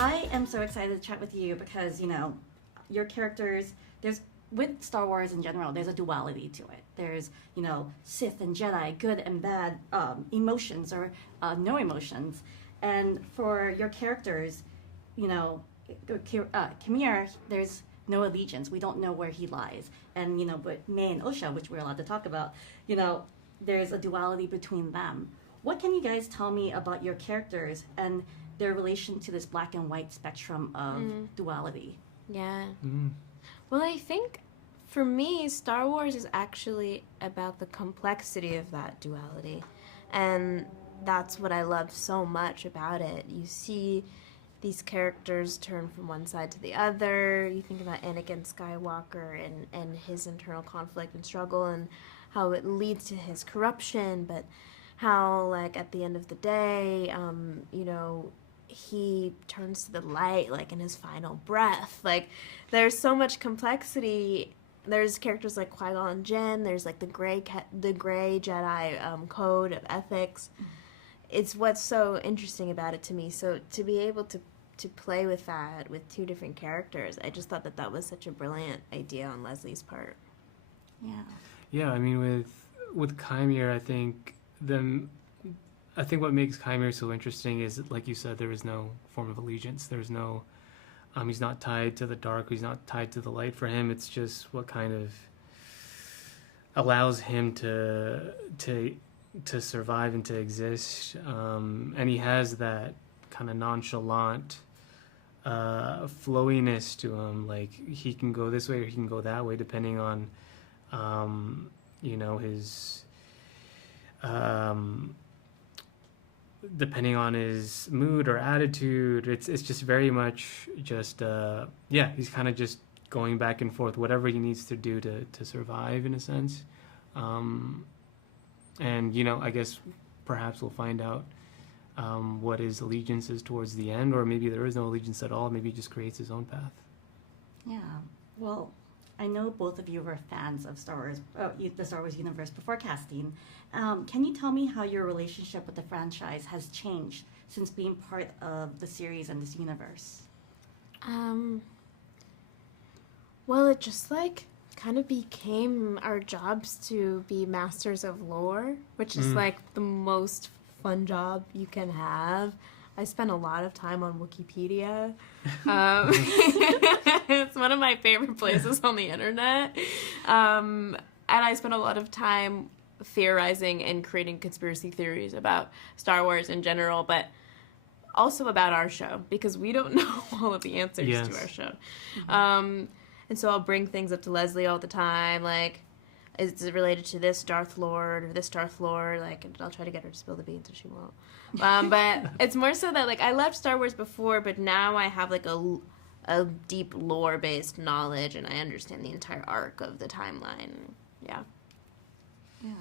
I am so excited to chat with you because, your characters, with Star Wars in general, there's a duality to it. There's, Sith and Jedi, good and bad, emotions or no emotions. And for your characters, Kamir, there's no allegiance. We don't know where he lies. And, but May and Osha, which we're allowed to talk about, there's a duality between them. What can you guys tell me about your characters and their relation to this black and white spectrum of duality? Yeah. Well, I think for me, Star Wars is actually about the complexity of that duality. And that's what I love so much about it. You see these characters turn from one side to the other. You think about Anakin Skywalker and his internal conflict and struggle and how it leads to his corruption, but how, like, at the end of the day, he turns to the light, like, in his final breath. Like, there's so much complexity. There's characters like Qui-Gon and Jinn. There's, like, the gray Jedi code of ethics. It's what's so interesting about it to me. So to be able to play with that with two different characters, I just thought that was such a brilliant idea on Leslie's part. Yeah. Yeah, I mean, with Chimere, I think what makes Chimere so interesting is, like you said, there is no form of allegiance. There's no, he's not tied to the dark. He's not tied to the light. For him, it's just what kind of allows him to survive and to exist. And he has that kind of nonchalant flowiness to him. Like, he can go this way or he can go that way, depending on, his depending on his mood or attitude. It's just very much just he's kind of just going back and forth, whatever he needs to do to survive, in a sense. And I guess perhaps we'll find out what his allegiance is towards the end, or maybe there is no allegiance at all. Maybe he just creates his own path. Yeah. Well, I know both of you were fans of Star Wars, the Star Wars universe before casting. Can you tell me how your relationship with the franchise has changed since being part of the series and this universe? Well, it just, like, kind of became our jobs to be masters of lore, which is, like, the most fun job you can have. I spend a lot of time on Wikipedia. It's one of my favorite places on the internet. And I spend a lot of time theorizing and creating conspiracy theories about Star Wars in general, but also about our show, because we don't know all of the answers to our show. And so I'll bring things up to Leslie all the time, like, is it related to this Darth Lord or this Darth Lord? Like, and I'll try to get her to spill the beans, and she won't. But it's more so that, like, I loved Star Wars before, but now I have, like, a deep lore-based knowledge, and I understand the entire arc of the timeline. Yeah. Yeah.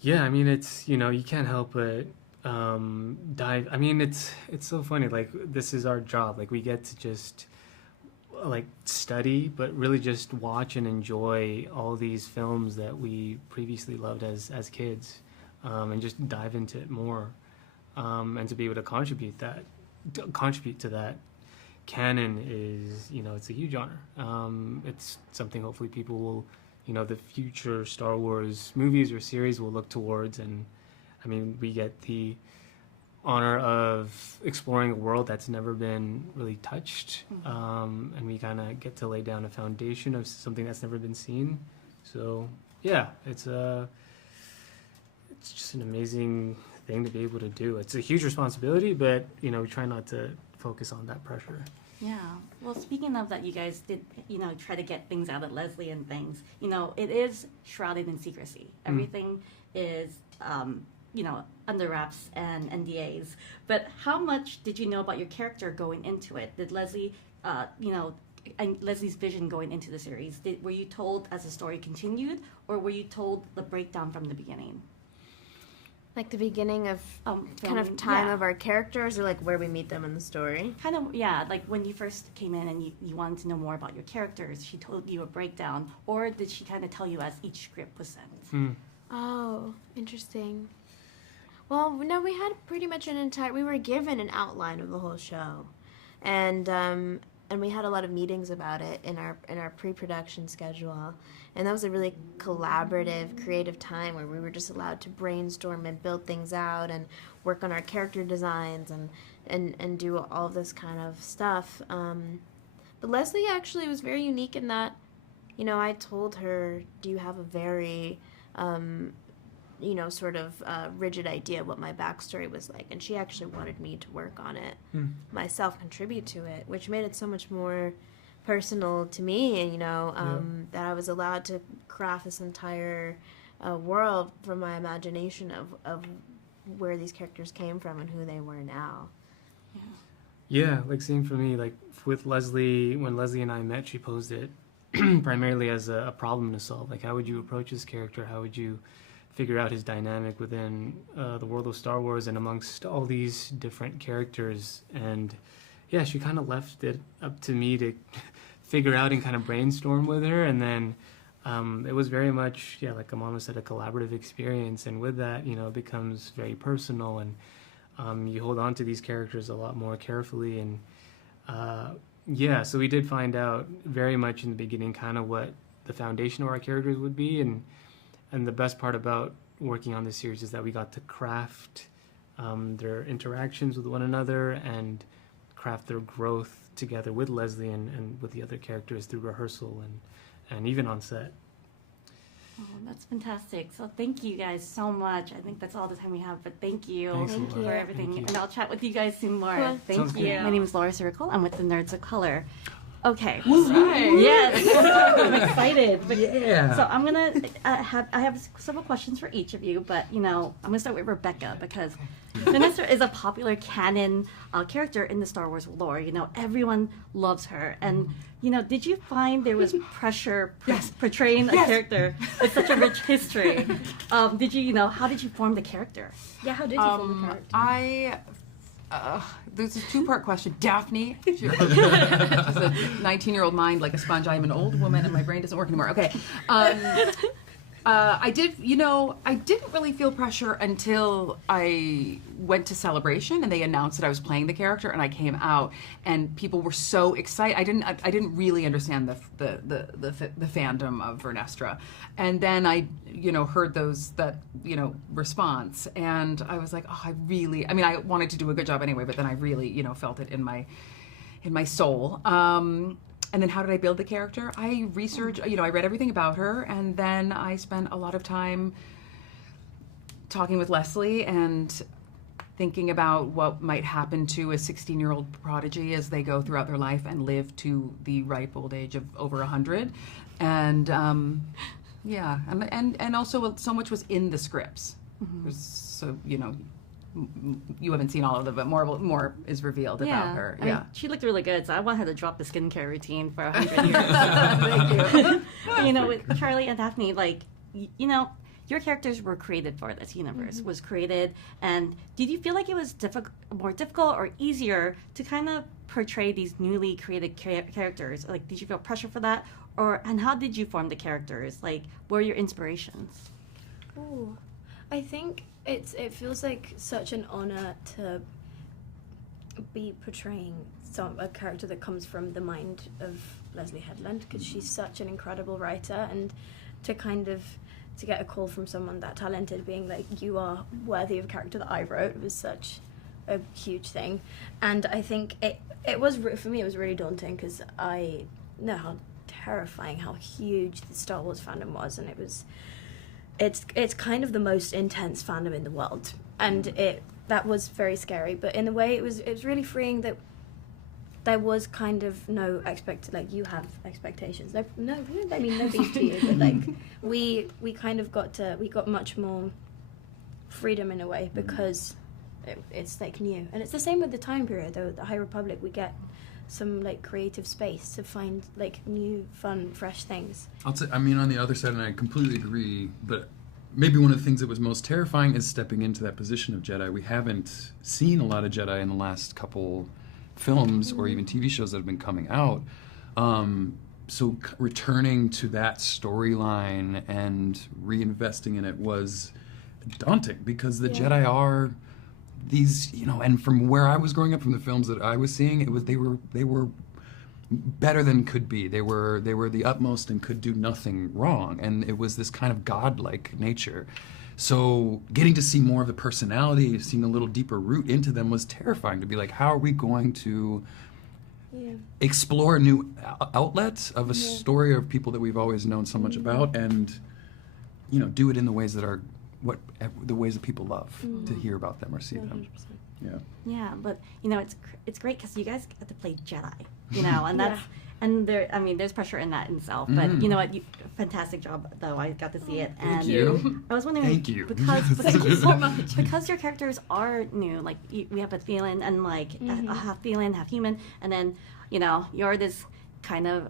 Yeah, I mean, it's, you can't help but dive. I mean, it's so funny. Like, this is our job. Like, we get to just, like, study, but really just watch and enjoy all these films that we previously loved as kids, and just dive into it more, and to be able to contribute to that canon is, it's a huge honor. It's something hopefully people will, the future Star Wars movies or series will look towards. And I mean, we get the honor of exploring a world that's never been really touched, and we kind of get to lay down a foundation of something that's never been seen. So yeah, it's just an amazing thing to be able to do. It's a huge responsibility, but we try not to focus on that pressure. Yeah. Well, speaking of that, you guys did, try to get things out of Leslie and things. It is shrouded in secrecy. Everything is, under wraps and NDAs. But how much did you know about your character going into it? Did Leslie, and Leslie's vision going into the series, were you told as the story continued, or were you told the breakdown from the beginning? Like the beginning of kind of time of our characters, or like where we meet them in the story? Kind of, yeah. Like when you first came in and you wanted to know more about your characters, she told you a breakdown, or did she kind of tell you as each script was sent? Oh, interesting. Well, no, we had pretty much we were given an outline of the whole show. And we had a lot of meetings about it in our pre-production schedule, and that was a really collaborative, creative time where we were just allowed to brainstorm and build things out and work on our character designs and do all this kind of stuff. But Leslie actually was very unique in that, I told her, do you have a very sort of rigid idea of what my backstory was like, and she actually wanted me to work on it myself, contribute to it, which made it so much more personal to me, and that I was allowed to craft this entire world from my imagination of where these characters came from and who they were now. Yeah, like same for me. Like with Leslie, when Leslie and I met, she posed it primarily as a problem to solve. Like, how would you approach this character? How would you figure out his dynamic within the world of Star Wars and amongst all these different characters? And yeah, she kind of left it up to me to figure out and kind of brainstorm with her. And then it was very much, like Amandla said, a collaborative experience. And with that, it becomes very personal, and you hold on to these characters a lot more carefully. And so we did find out very much in the beginning kind of what the foundation of our characters would be. And the best part about working on this series is that we got to craft their interactions with one another and craft their growth together with Leslie and with the other characters through rehearsal and even on set. Oh, that's fantastic. So thank you guys so much. I think that's all the time we have, but thank you Thank you for everything. Thank you. And I'll chat with you guys soon more. Cool. Thank Sounds you. good. My name is Laura Circle. I'm with the Nerds of Color. Okay. Right. Yes. I'm excited. But, Yeah. So I'm gonna I have several questions for each of you, but I'm gonna start with Rebecca because Vanessa is a popular canon character in the Star Wars lore. Everyone loves her, and did you find there was pressure portraying a character with such a rich history? Did you how did you form the character? Yeah, how did you form the character? There's a two-part question. Dafne, she's a 19-year-old mind like a sponge. I'm an old woman and my brain doesn't work anymore. Okay. I didn't really feel pressure until I went to Celebration and they announced that I was playing the character, and I came out and people were so excited. I didn't really understand the fandom of Vernestra, and then I heard that response, and I was like, I wanted to do a good job anyway, but then I really felt it in my soul. And then how did I build the character? I researched, I read everything about her, and then I spent a lot of time talking with Leslie and thinking about what might happen to a 16-year-old prodigy as they go throughout their life and live to the ripe old age of over 100. And and also so much was in the scripts. So, you haven't seen all of them, but more is revealed about her. I mean, she looked really good, so I want her to drop the skincare routine for 100 years. Thank you. With Charlie and Daphne, your characters were created for this universe, was created, and did you feel like it was more difficult or easier to kind of portray these newly created characters? Like, did you feel pressure for that? And how did you form the characters? Like, what were your inspirations? Ooh, I think it feels like such an honor to be portraying a character that comes from the mind of Leslie Headland, because she's such an incredible writer, and to get a call from someone that talented being like, you are worthy of a character that I wrote, was such a huge thing. And I think it was, for me, it was really daunting, because I know how terrifying, how huge the Star Wars fandom was, and it's kind of the most intense fandom in the world, and that was very scary. But in a way, it was really freeing that there was kind of no you have expectations. No, I mean no beef to you, but we kind of got much more freedom in a way, because it's new, and it's the same with the time period. Though the High Republic, we get some creative space to find new, fun, fresh things. On the other side, and I completely agree, but maybe one of the things that was most terrifying is stepping into that position of Jedi. We haven't seen a lot of Jedi in the last couple films or even TV shows that have been coming out. So returning to that storyline and reinvesting in it was daunting, because the Jedi are these, and from where I was growing up, from the films that I was seeing, they were better than could be. They were the utmost and could do nothing wrong, and it was this kind of godlike nature. So getting to see more of the personality, seeing a little deeper root into them was terrifying. To be like, how are we going to explore new outlets of a story of people that we've always known so much about, and do it in the ways that are the ways that people love to hear about them or see them. 100%. Yeah, but it's great because you guys get to play Jedi, and that's and there's pressure in that in itself. But you know what, fantastic job though. I got to see it, and Thank you. I was wondering, Thank you. Thank you so much. Because your characters are new. Like we have a Thielen and a half Thielen, half human, and then you're this kind of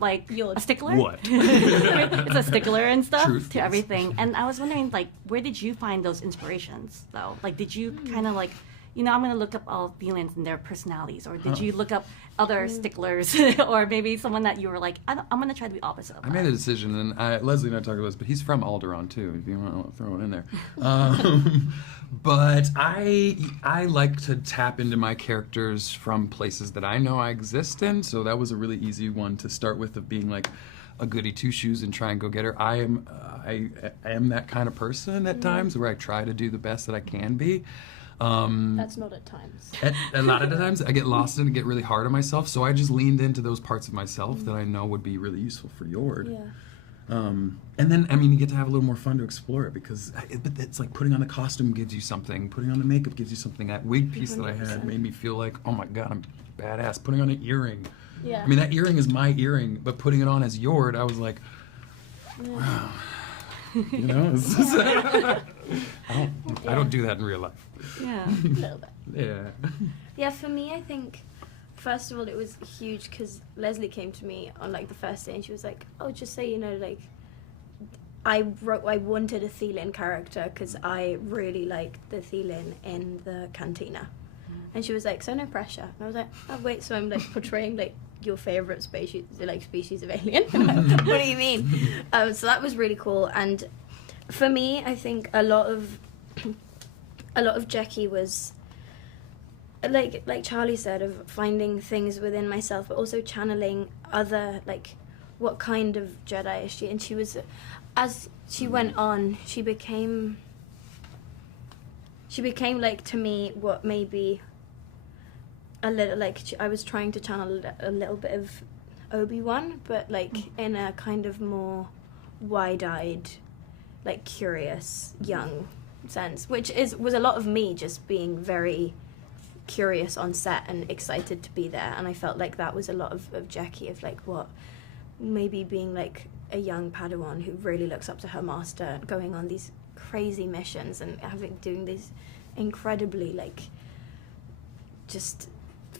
like a stickler. What? It's a stickler and stuff Truth, to yes. everything. And I was wondering, where did you find those inspirations though? Did you kind of I'm going to look up all Thielens and their personalities, or did you look up other sticklers, or maybe someone that you were like, I'm going to try to be opposite of I that. made a decision, and Leslie and I talked about this, but he's from Alderaan too, if you want to throw it in there. But I like to tap into my characters from places that I know I exist in, so that was a really easy one to start with, of being like a goody two-shoes and try and go get her. I am that kind of person at times, where I try to do the best that I can be. That's not at times. A lot of the times I get lost in and get really hard on myself, so I just leaned into those parts of myself that I know would be really useful for Yord. Yeah. And then, you get to have a little more fun to explore it, because it's like putting on the costume gives you something, putting on the makeup gives you something. That wig piece that I had 100%. made me feel like, oh my god, I'm badass. Putting on an earring. Yeah. That earring is my earring, but putting it on as Yord, I was like, wow. It's just, I don't do that in real life. Yeah. A little bit. Yeah. Yeah, for me, I think, first of all, it was huge because Leslie came to me on the first day, and she was like, "Oh, just so you know, I wanted a Thielen character because I really liked the Thielen in the cantina," and she was like, "So no pressure." And I was like, "Oh wait, so I'm portraying your favorite species of alien?" What do you mean? So that was really cool, and for me, I think a lot of Jackie was like Charlie said, of finding things within myself, but also channeling other, what kind of Jedi is she? And she was, as she went on, she became to me what maybe a little I was trying to channel a little bit of Obi-Wan, but in a kind of more wide-eyed, curious young sense, which was a lot of me just being very curious on set and excited to be there. And I felt like that was a lot of Jackie, of what maybe being a young Padawan who really looks up to her master, going on these crazy missions and doing these incredibly just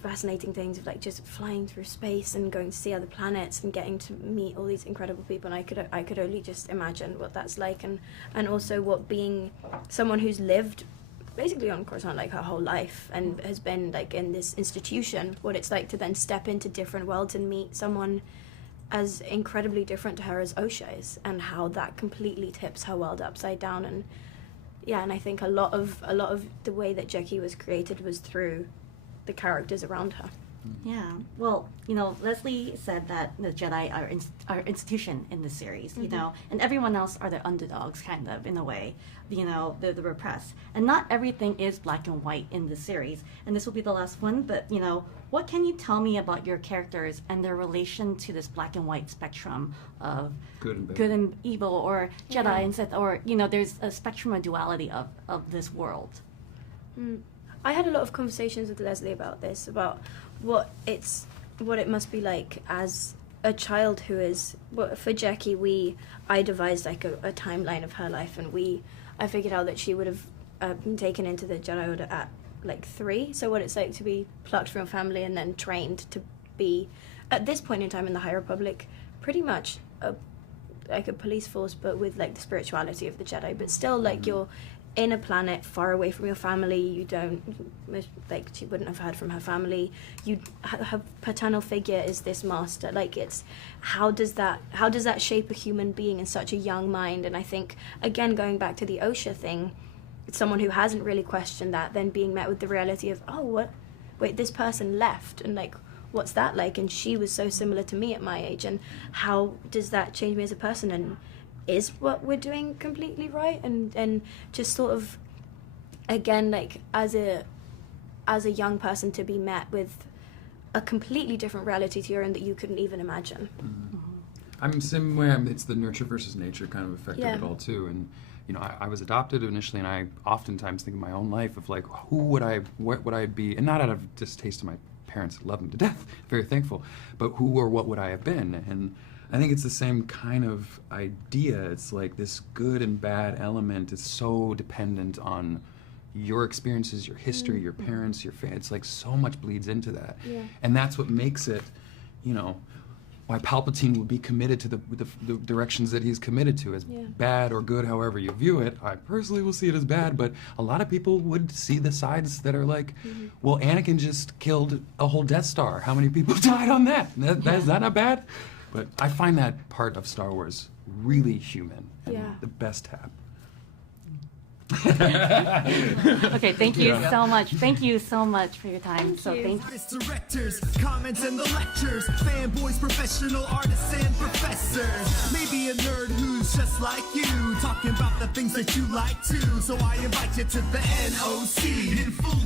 fascinating things of just flying through space and going to see other planets and getting to meet all these incredible people. And I could only just imagine what that's like, and also what being someone who's lived basically on Coruscant her whole life and has been in this institution, what it's like to then step into different worlds and meet someone as incredibly different to her as Osha is, and how that completely tips her world upside down. And and I think a lot of the way that Jackie was created was through the characters around her. Yeah. Well, Leslie said that the Jedi are institution in this series, and everyone else are the underdogs, kind of, in a way. They're the repressed. And not everything is black and white in the series. And this will be the last one, but, what can you tell me about your characters and their relation to this black and white spectrum of good and evil, or Jedi and Sith, or, there's a spectrum of duality of this world? I had a lot of conversations with Leslie about this, about what it must be like as a child who is, for Jackie, I devised a timeline of her life, and I figured out that she would have been taken into the Jedi Order at 3, so what it's like to be plucked from family and then trained to be, at this point in time in the High Republic, pretty much a police force, but with the spirituality of the Jedi, but still you're in a planet far away from your family. You don't, she wouldn't have heard from her family. Her paternal figure is this master. It's, how does that shape a human being in such a young mind? And I think, again, going back to the Osha thing, someone who hasn't really questioned that, then being met with the reality of, oh, wait, this person left, and like, what's that like? And she was so similar to me at my age, and how does that change me as a person? And is what we're doing completely right? And just sort of, again, like as a young person, to be met with a completely different reality to your own that you couldn't even imagine. Mm-hmm. I'm the same way. It's the nurture versus nature kind of effect of it all too. And you know, I was adopted initially, and I oftentimes think of my own life of like, what would I be, and not out of distaste to my parents, love them to death, very thankful, but who or what would I have been? And I think it's the same kind of idea. It's like this good and bad element is so dependent on your experiences, your history, your parents, your family. It's like so much bleeds into that. Yeah. And that's what makes it, you know, why Palpatine would be committed to the directions that he's committed to, as bad or good, however you view it. I personally will see it as bad, but a lot of people would see the sides that are like, well, Anakin just killed a whole Death Star. How many people died on that? Is that not bad? But I find that part of Star Wars really human and the best half. Okay, thank you so much. Thank you so much for your time. Thank you. Directors, comments and the lectures, fanboys, professional artists and professors. Maybe a nerd who's just like you, talking about the things that you like too. So I invite you to the NOC.